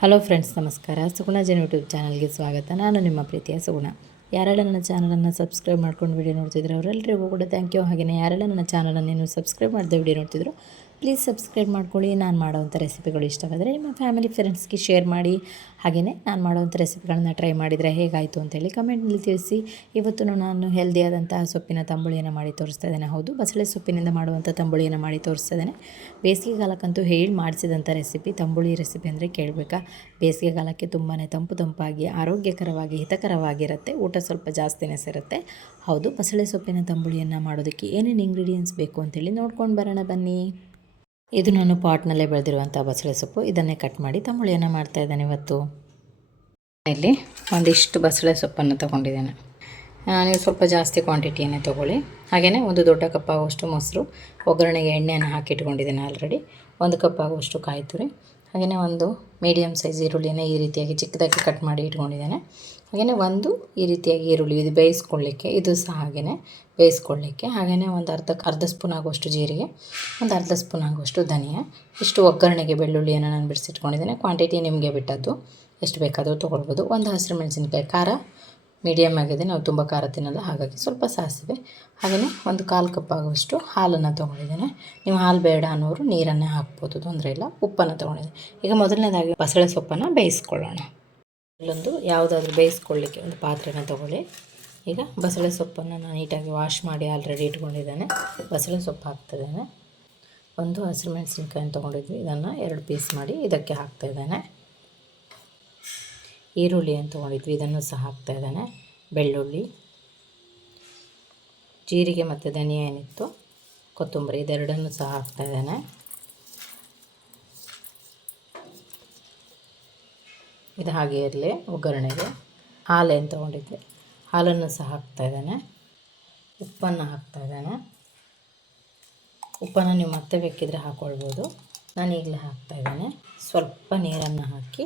Hello friends, ನಮಸ್ಕಾರ. ಸುಗುಣ ಜನ YouTube ಚಾನಲ್ಗೆ ಸ್ವಾಗತ. ನಾನು ನಿಮ್ಮ ಪ್ರೀತಿಯ ಸುಗುಣ. ಯಾರೆಲ್ಲ ನನ್ನ ಚಾನಲನ್ನು ಸಬ್ಸ್ಕ್ರೈಬ್ ಮಾಡ್ಕೊಂಡು ವಿಡಿಯೋ ನೋಡ್ತಿದ್ರು ಅವರೆಲ್ಲರಿಗೂ ಕೂಡ ಥ್ಯಾಂಕ್ ಯು. ಹಾಗೆಯೇ ಯಾರೆಲ್ಲ ನನ್ನ ಚಾನಲನ್ನು ಇನ್ನೂ ಸಬ್ಸ್ಕ್ರೈಬ್ ಮಾಡದೆ ವಿಡಿಯೋ ನೋಡ್ತಿದ್ರು ಪ್ಲೀಸ್ ಸಬ್ಸ್ಕ್ರೈಬ್ ಮಾಡ್ಕೊಳ್ಳಿ. ನಾನು ಮಾಡೋವಂಥ ರೆಸಿಪಿಗಳು ಇಷ್ಟವಾದರೆ ನಿಮ್ಮ ಫ್ಯಾಮಿಲಿ ಫ್ರೆಂಡ್ಸ್ಗೆ ಶೇರ್ ಮಾಡಿ. ಹಾಗೆಯೇ ನಾನು ಮಾಡೋವಂಥ ರೆಸಿಪಿಗಳನ್ನ ಟ್ರೈ ಮಾಡಿದರೆ ಹೇಗಾಯಿತು ಅಂತೇಳಿ ಕಮೆಂಟ್ನಲ್ಲಿ ತಿಳಿಸಿ. ಇವತ್ತು ನಾನು ಹೆಲ್ದಿಯಾದಂತಹ ಸೊಪ್ಪಿನ ತಂಬುಳಿಯನ್ನು ಮಾಡಿ ತೋರಿಸ್ತಾ ಇದ್ದೇನೆ. ಹೌದು, ಬಸಳೆ ಸೊಪ್ಪಿನಿಂದ ಮಾಡುವಂಥ ತಂಬುಳಿಯನ್ನು ಮಾಡಿ ತೋರಿಸ್ತಾ ಇದ್ದೇನೆ. ಬೇಸಿಗೆಗಾಲಕ್ಕಂತೂ ಹೇಳಿ ಮಾಡಿಸಿದಂಥ ರೆಸಿಪಿ. ತಂಬುಳಿ ರೆಸಿಪಿ ಅಂದರೆ ಕೇಳಬೇಕಾ? ಬೇಸಿಗೆಗಾಲಕ್ಕೆ ತುಂಬಾ ತಂಪಾಗಿ ಆರೋಗ್ಯಕರವಾಗಿ ಹಿತಕರವಾಗಿರುತ್ತೆ. ಊಟ ಸ್ವಲ್ಪ ಜಾಸ್ತಿನೇ ಸೇರುತ್ತೆ. ಹೌದು, ಬಸಳೆ ಸೊಪ್ಪಿನ ತಂಬುಳಿಯನ್ನು ಮಾಡೋದಕ್ಕೆ ಏನೇನು ಇಂಗ್ರೀಡಿಯೆಂಟ್ಸ್ ಬೇಕು ಅಂತೇಳಿ ನೋಡ್ಕೊಂಡು ಬರೋಣ ಬನ್ನಿ. ಇದು ನಾನು ಪಾಟ್ನಲ್ಲೇ ಬೆಳೆದಿರುವಂಥ ಬಸಳೆ ಸೊಪ್ಪು. ಇದನ್ನೇ ಕಟ್ ಮಾಡಿ ತಂಬುಳಿಯನ್ನು ಮಾಡ್ತಾಯಿದ್ದೇನೆ ಇವತ್ತು. ಇಲ್ಲಿ ಒಂದಿಷ್ಟು ಬಸಳೆ ಸೊಪ್ಪನ್ನು ತೊಗೊಂಡಿದ್ದೇನೆ. ನೀವು ಸ್ವಲ್ಪ ಜಾಸ್ತಿ ಕ್ವಾಂಟಿಟಿಯನ್ನೇ ತೊಗೊಳ್ಳಿ. ಹಾಗೆಯೇ ಒಂದು ದೊಡ್ಡ ಕಪ್ ಆಗುವಷ್ಟು ಮೊಸರು, ಒಗ್ಗರಣೆಗೆ ಎಣ್ಣೆಯನ್ನು ಹಾಕಿಟ್ಕೊಂಡಿದ್ದೇನೆ ಆಲ್ರೆಡಿ. 1 ಕಪ್ ಆಗುವಷ್ಟು ಕಾಯಿ ತುರಿ, ಹಾಗೆಯೇ ಒಂದು ಮೀಡಿಯಮ್ ಸೈಜ್ ಈರುಳ್ಳಿಯನ್ನು ಈ ರೀತಿಯಾಗಿ ಚಿಕ್ಕದಾಗಿ ಕಟ್ ಮಾಡಿ ಇಟ್ಕೊಂಡಿದ್ದೇನೆ. ಹಾಗೆಯೇ ಒಂದು ಈ ರೀತಿಯಾಗಿ ಈರುಳ್ಳಿ, ಇದು ಬೇಯಿಸ್ಕೊಳ್ಳಿಕ್ಕೆ, ಇದು ಸಹ ಹಾಗೆಯೇ ಬೇಯಿಸ್ಕೊಳ್ಳಿಕ್ಕೆ. ಹಾಗೆಯೇ ಒಂದು ಅರ್ಧ ಸ್ಪೂನ್ ಆಗುವಷ್ಟು ಜೀರಿಗೆ, ಒಂದು ಅರ್ಧ ಸ್ಪೂನ್ ಆಗುವಷ್ಟು ಧನಿಯಾ, ಇಷ್ಟು ಒಗ್ಗರಣೆಗೆ ಬೆಳ್ಳುಳ್ಳಿಯನ್ನು ನಾನು ಬಿಡಿಸಿಟ್ಕೊಂಡಿದ್ದೇನೆ. ಕ್ವಾಂಟಿಟಿ ನಿಮಗೆ ಬಿಟ್ಟದ್ದು, ಎಷ್ಟು ಬೇಕಾದರೂ ತೊಗೊಳ್ಬೋದು. ಒಂದು ಹಸಿರು ಮೆಣಸಿನಕಾಯಿ, ಖಾರ ಮೀಡಿಯಮ್ ಆಗಿದೆ, ನಾವು ತುಂಬ ಖಾರ ತಿನ್ನಲ್ಲ, ಹಾಗಾಗಿ ಸ್ವಲ್ಪ ಸಾಸಿವೆ. ಹಾಗೆಯೇ ಒಂದು 1/4 ಕಪ್ ಆಗುವಷ್ಟು ಹಾಲನ್ನು ತೊಗೊಂಡಿದ್ದೇನೆ. ನೀವು ಹಾಲು ಬೇಡ ಅನ್ನೋರು ನೀರನ್ನೇ ಹಾಕ್ಬೋದು, ತೊಂದರೆ ಇಲ್ಲ. ಉಪ್ಪನ್ನು ತೊಗೊಂಡಿದ್ದೇನೆ. ಈಗ ಮೊದಲನೇದಾಗಿ ಬಸಳೆ ಸೊಪ್ಪನ್ನು ಬೇಯಿಸ್ಕೊಳ್ಳೋಣ. ಇಲ್ಲೊಂದು ಯಾವುದಾದ್ರೂ ಬೇಯಿಸ್ಕೊಳ್ಳಿಕ್ಕೆ ಒಂದು ಪಾತ್ರೆನ ತೊಗೊಳ್ಳಿ. ಈಗ ಬಸಳೆ ಸೊಪ್ಪನ್ನು ನಾನು ನೀಟಾಗಿ ವಾಶ್ ಮಾಡಿ ಆಲ್ರೆಡಿ ಇಟ್ಕೊಂಡಿದ್ದೇನೆ. ಬಸಳೆ ಸೊಪ್ಪು ಹಾಕ್ತಿದ್ದೇನೆ. ಒಂದು ಹಸಿರು ಮೆಣಸಿನ್ಕಾಯನ್ನು ತೊಗೊಂಡಿದ್ವಿ, ಇದನ್ನು 2 ಪೀಸ್ ಮಾಡಿ ಇದಕ್ಕೆ ಹಾಕ್ತಾಯಿದ್ದೇನೆ. ಈರುಳ್ಳಿಯನ್ನು ತೊಗೊಂಡಿದ್ವಿ, ಇದನ್ನು ಸಹ ಹಾಕ್ತಾಯಿದ್ದೇನೆ. ಬೆಳ್ಳುಳ್ಳಿ, ಜೀರಿಗೆ ಮತ್ತು ಧನಿಯಾ ಏನಿತ್ತು, ಕೊತ್ತಂಬರಿ, ಇದೆರಡನ್ನು ಸಹ ಹಾಕ್ತಾಯಿದ್ದೇನೆ. ಇದು ಹಾಗೆ ಇರಲಿ. ಒಗ್ಗರಣೆಗೆ ಹಾಲೇನು ತೊಗೊಂಡಿದ್ವಿ, ಹಾಲನ್ನು ಸಹ ಹಾಕ್ತಾಯಿದ್ದೇನೆ. ಉಪ್ಪನ್ನು ಹಾಕ್ತಾಯಿದ್ದೇನೆ. ಉಪ್ಪನ್ನು ನೀವು ಮತ್ತೆ ಬೇಕಿದ್ದರೆ ಹಾಕ್ಕೊಳ್ಬೋದು, ನಾನು ಈಗಲೇ ಹಾಕ್ತಾಯಿದ್ದೇನೆ. ಸ್ವಲ್ಪ ನೀರನ್ನು ಹಾಕಿ,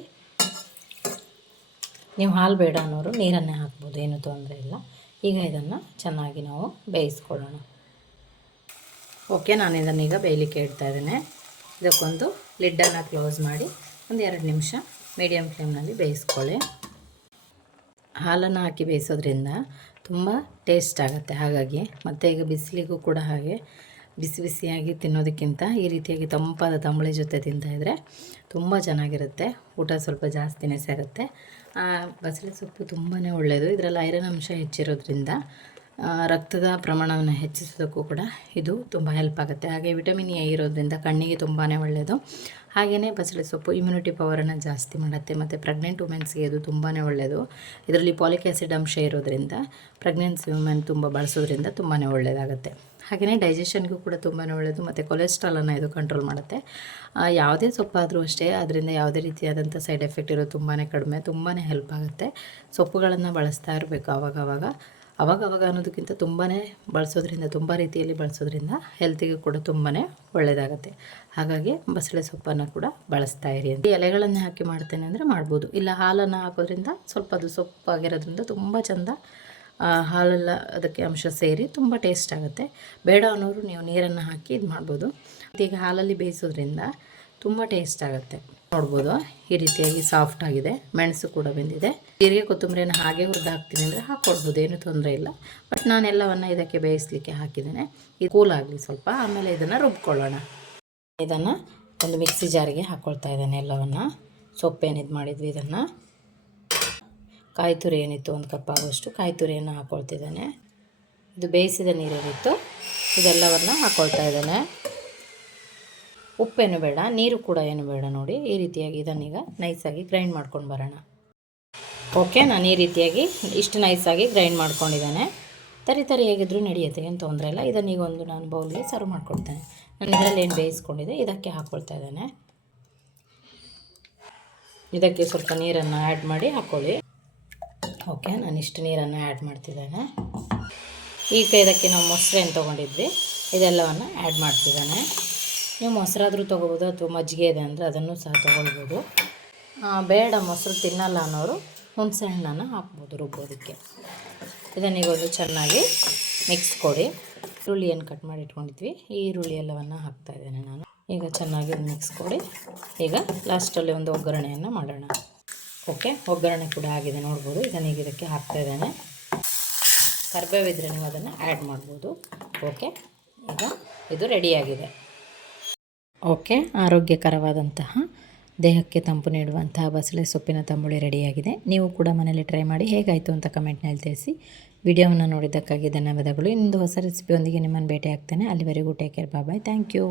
ನೀವು ಹಾಲು ಬೇಡ ಅನ್ನೋರು ನೀರನ್ನೇ ಹಾಕ್ಬೋದು, ಏನೂ ತೊಂದರೆ ಇಲ್ಲ. ಈಗ ಇದನ್ನು ಚೆನ್ನಾಗಿ ನಾವು ಬೇಯಿಸ್ಕೊಳ್ಳೋಣ. ಓಕೆ, ನಾನು ಇದನ್ನೀಗ ಬೇಯಲಿಕ್ಕೆ ಇಡ್ತಾಯಿದ್ದೇನೆ. ಇದಕ್ಕೊಂದು ಲಿಡ್ಡನ್ನು ಕ್ಲೋಸ್ ಮಾಡಿ ಒಂದು 2 ನಿಮಿಷ ಮೀಡಿಯಮ್ ಫ್ಲೇಮ್ನಲ್ಲಿ ಬೇಯಿಸ್ಕೊಳ್ಳಿ. ಹಾಲನ್ನು ಹಾಕಿ ಬೇಯಿಸೋದ್ರಿಂದ ತುಂಬ ಟೇಸ್ಟ್ ಆಗುತ್ತೆ. ಹಾಗಾಗಿ ಮತ್ತು ಈಗ ಬಿಸಿಲಿಗೂ ಕೂಡ ಹಾಗೆ ಬಿಸಿಯಾಗಿ ತಿನ್ನೋದಕ್ಕಿಂತ ಈ ರೀತಿಯಾಗಿ ತಂಪಾದ ತಂಬುಳಿ ಜೊತೆ ತಿಂತಾಯಿದ್ರೆ ತುಂಬ ಚೆನ್ನಾಗಿರುತ್ತೆ. ಊಟ ಸ್ವಲ್ಪ ಜಾಸ್ತಿನೇ ಸೇರುತ್ತೆ. ಬಸಳೆ ಸೊಪ್ಪು ತುಂಬಾ ಒಳ್ಳೆಯದು. ಇದರಲ್ಲಿ ಐರನ್ ಅಂಶ ಹೆಚ್ಚಿರೋದ್ರಿಂದ ರಕ್ತದ ಪ್ರಮಾಣವನ್ನು ಹೆಚ್ಚಿಸೋದಕ್ಕೂ ಕೂಡ ಇದು ತುಂಬ ಹೆಲ್ಪ್ ಆಗುತ್ತೆ. ಹಾಗೆ ವಿಟಮಿನ್ ಎ ಇರೋದ್ರಿಂದ ಕಣ್ಣಿಗೆ ತುಂಬಾ ಒಳ್ಳೆಯದು. ಹಾಗೆಯೇ ಬಸಳೆ ಸೊಪ್ಪು ಇಮ್ಯುನಿಟಿ ಪವರನ್ನು ಜಾಸ್ತಿ ಮಾಡುತ್ತೆ. ಮತ್ತು ಪ್ರೆಗ್ನೆಂಟ್ ವುಮೆನ್ಸ್ಗೆ ಇದು ತುಂಬಾ ಒಳ್ಳೆಯದು. ಇದರಲ್ಲಿ ಪಾಲಿಕ್ ಆ್ಯಸಿಡ್ ಅಂಶ ಇರೋದ್ರಿಂದ ಪ್ರೆಗ್ನೆನ್ಸಿ ವುಮೆನ್ ತುಂಬ ಬಳಸೋದ್ರಿಂದ ತುಂಬಾ ಒಳ್ಳೆಯದಾಗುತ್ತೆ. ಹಾಗೆಯೇ ಡೈಜೆಷನ್ಗೂ ಕೂಡ ತುಂಬಾ ಒಳ್ಳೆಯದು. ಮತ್ತು ಕೊಲೆಸ್ಟ್ರಾಲನ್ನು ಇದು ಕಂಟ್ರೋಲ್ ಮಾಡುತ್ತೆ. ಯಾವುದೇ ಸೊಪ್ಪಾದರೂ ಅಷ್ಟೇ, ಅದರಿಂದ ಯಾವುದೇ ರೀತಿಯಾದಂಥ ಸೈಡ್ ಎಫೆಕ್ಟ್ ಇರೋದು ತುಂಬಾ ಕಡಿಮೆ, ತುಂಬಾ ಹೆಲ್ಪ್ ಆಗುತ್ತೆ. ಸೊಪ್ಪುಗಳನ್ನು ಬಳಸ್ತಾ ಇರಬೇಕು ಅವಾಗವಾಗ ಅನ್ನೋದಕ್ಕಿಂತ ತುಂಬಾ ಬಳಸೋದ್ರಿಂದ, ತುಂಬ ರೀತಿಯಲ್ಲಿ ಬಳಸೋದ್ರಿಂದ ಹೆಲ್ತಿಗೆ ಕೂಡ ತುಂಬಾ ಒಳ್ಳೆಯದಾಗುತ್ತೆ. ಹಾಗಾಗಿ ಬಸಳೆ ಸೊಪ್ಪನ್ನು ಕೂಡ ಬಳಸ್ತಾ ಇರಿ. ಅಂತ ಎಲೆಗಳನ್ನು ಹಾಕಿ ಮಾಡ್ತೇನೆ ಅಂದರೆ ಮಾಡ್ಬೋದು, ಇಲ್ಲ ಹಾಲನ್ನು ಹಾಕೋದ್ರಿಂದ ಸ್ವಲ್ಪ ಅದು ಸೊಪ್ಪಾಗಿರೋದ್ರಿಂದ ತುಂಬ ಚೆಂದ ಹಾಲೆಲ್ಲ ಅದಕ್ಕೆ ಅಂಶ ಸೇರಿ ತುಂಬ ಟೇಸ್ಟ್ ಆಗುತ್ತೆ. ಬೇಡ ಅನ್ನೋರು ನೀವು ನೀರನ್ನು ಹಾಕಿ ಇದು ಮಾಡ್ಬೋದು. ಈಗ ಹಾಲಲ್ಲಿ ಬೇಯಿಸೋದ್ರಿಂದ ತುಂಬ ಟೇಸ್ಟ್ ಆಗುತ್ತೆ. ನೋಡ್ಬೋದು ಈ ರೀತಿಯಾಗಿ ಸಾಫ್ಟ್ ಆಗಿದೆ. ಮೆಣಸು ಕೂಡ ಬೆಂದಿದೆ. ಜೀರಿಗೆ ಕೊತ್ತಂಬರಿಯನ್ನು ಹಾಗೆ ಹುರಿದು ಹಾಕ್ತೀನಿ ಅಂದರೆ ಹಾಕ್ಕೊಳ್ಬೋದು, ಏನೂ ತೊಂದರೆ ಇಲ್ಲ. ಬಟ್ ನಾನೆಲ್ಲವನ್ನು ಇದಕ್ಕೆ ಬೇಯಿಸಲಿಕ್ಕೆ ಹಾಕಿದ್ದೇನೆ. ಇದು ಕೂಲ್ ಆಗಲಿ ಸ್ವಲ್ಪ, ಆಮೇಲೆ ಇದನ್ನು ರುಬ್ಕೊಳ್ಳೋಣ. ಇದನ್ನು ಒಂದು ಮಿಕ್ಸಿ ಜಾರಿಗೆ ಹಾಕ್ಕೊಳ್ತಾ ಇದ್ದೇನೆ ಎಲ್ಲವನ್ನು. ಸೊಪ್ಪೇನಿದು ಮಾಡಿದ್ವಿ ಇದನ್ನು. ಕಾಯಿ ತುರಿ ಏನಿತ್ತು 1 ಕಪ್ ಆಗುವಷ್ಟು ಕಾಯಿ ತುರಿಯನ್ನು ಹಾಕ್ಕೊಳ್ತಿದ್ದೇನೆ. ಇದು ಬೇಯಿಸಿದ ನೀರೇನಿತ್ತು ಇದೆಲ್ಲವನ್ನು ಹಾಕ್ಕೊಳ್ತಾ ಇದ್ದೇನೆ. ಉಪ್ಪೇನು ಬೇಡ, ನೀರು ಕೂಡ ಏನು ಬೇಡ. ನೋಡಿ ಈ ರೀತಿಯಾಗಿ ಇದನ್ನೀಗ ನೈಸಾಗಿ ಗ್ರೈಂಡ್ ಮಾಡ್ಕೊಂಡು ಬರೋಣ. ಓಕೆ, ನಾನು ಈ ರೀತಿಯಾಗಿ ಇಷ್ಟು ನೈಸಾಗಿ ಗ್ರೈಂಡ್ ಮಾಡ್ಕೊಂಡಿದ್ದೇನೆ. ತರಿ ಹೇಗಿದ್ರೂ ನಡೆಯುತ್ತೆ, ಏನು ತೊಂದರೆ ಇಲ್ಲ. ಇದನ್ನೀಗ ಒಂದು ನಾನು ಬೌಲ್ಗೆ ಸರ್ವ್ ಮಾಡ್ಕೊಳ್ತೇನೆ. ನಾನು ಇದರಲ್ಲಿ ಏನು ಬೇಯಿಸ್ಕೊಂಡಿದ್ದೆ ಇದಕ್ಕೆ ಹಾಕ್ಕೊಳ್ತಾ ಇದ್ದೇನೆ. ಇದಕ್ಕೆ ಸ್ವಲ್ಪ ನೀರನ್ನು ಆ್ಯಡ್ ಮಾಡಿ ಹಾಕ್ಕೊಳ್ಳಿ. ಓಕೆ, ನಾನು ಇಷ್ಟು ನೀರನ್ನು ಆ್ಯಡ್ ಮಾಡ್ತಿದ್ದೇನೆ. ಈಗ ಇದಕ್ಕೆ ನಾವು ಮೊಸರೇನು ತೊಗೊಂಡಿದ್ವಿ ಇದೆಲ್ಲವನ್ನು ಆ್ಯಡ್ ಮಾಡ್ತಿದ್ದಾನೆ. ನೀವು ಮೊಸರಾದರೂ ತೊಗೋಬೋದು, ಅಥವಾ ಮಜ್ಜಿಗೆ ಇದೆ ಅಂದರೆ ಅದನ್ನು ಸಹ ತೊಗೊಳ್ಬೋದು. ಬೇಡ ಮೊಸರು ತಿನ್ನಲ್ಲ ಅನ್ನೋರು ಹುಣಸೆ ಹಣ್ಣನ್ನು ಹಾಕ್ಬೋದು ರುಬ್ಬೋದಕ್ಕೆ. ಇದನ್ನೀಗ ಒಂದು ಚೆನ್ನಾಗಿ ಮಿಕ್ಸ್ ಕೊಡಿ. ಈರುಳ್ಳಿಯನ್ನು ಕಟ್ ಮಾಡಿ ಇಟ್ಕೊಂಡಿದ್ವಿ, ಈ ಈರುಳ್ಳಿ ಎಲ್ಲವನ್ನು ಹಾಕ್ತಾಯಿದ್ದೇನೆ ನಾನು. ಈಗ ಚೆನ್ನಾಗಿ ಒಂದು ಮಿಕ್ಸ್ ಕೊಡಿ. ಈಗ ಲಾಸ್ಟಲ್ಲಿ ಒಂದು ಒಗ್ಗರಣೆಯನ್ನು ಮಾಡೋಣ. ಓಕೆ, ಒಗ್ಗರಣೆ ಕೂಡ ಆಗಿದೆ ನೋಡ್ಬೋದು. ಈಗ ಇದಕ್ಕೆ ಹಾಕ್ತಾಯಿದ್ದೇನೆ. ಕರಿಬೇವಿದ್ರೆ ನೀವು ಅದನ್ನು ಆ್ಯಡ್ ಮಾಡ್ಬೋದು. ಓಕೆ, ಈಗ ಇದು ರೆಡಿಯಾಗಿದೆ. ಓಕೆ, ಆರೋಗ್ಯಕರವಾದಂತಹ ದೇಹಕ್ಕೆ ತಂಪು ನೀಡುವಂತಹ ಬಸಳೆ ಸೊಪ್ಪಿನ ತಂಬುಳಿ ರೆಡಿಯಾಗಿದೆ. ನೀವು ಕೂಡ ಮನೇಲಿ ಟ್ರೈ ಮಾಡಿ ಹೇಗಾಯಿತು ಅಂತ ಕಮೆಂಟ್ನಲ್ಲಿ ತಿಳಿಸಿ. ವಿಡಿಯೋವನ್ನು ನೋಡಿದ್ದಕ್ಕಾಗಿ ಧನ್ಯವಾದಗಳು. ಇನ್ನೊಂದು ಹೊಸ ರೆಸಿಪಿಯೊಂದಿಗೆ ನಿಮ್ಮನ್ನು ಭೇಟಿ ಆಗ್ತೇನೆ. ಅಲ್ಲಿವರೆಗೂ take care, bye. Thank you.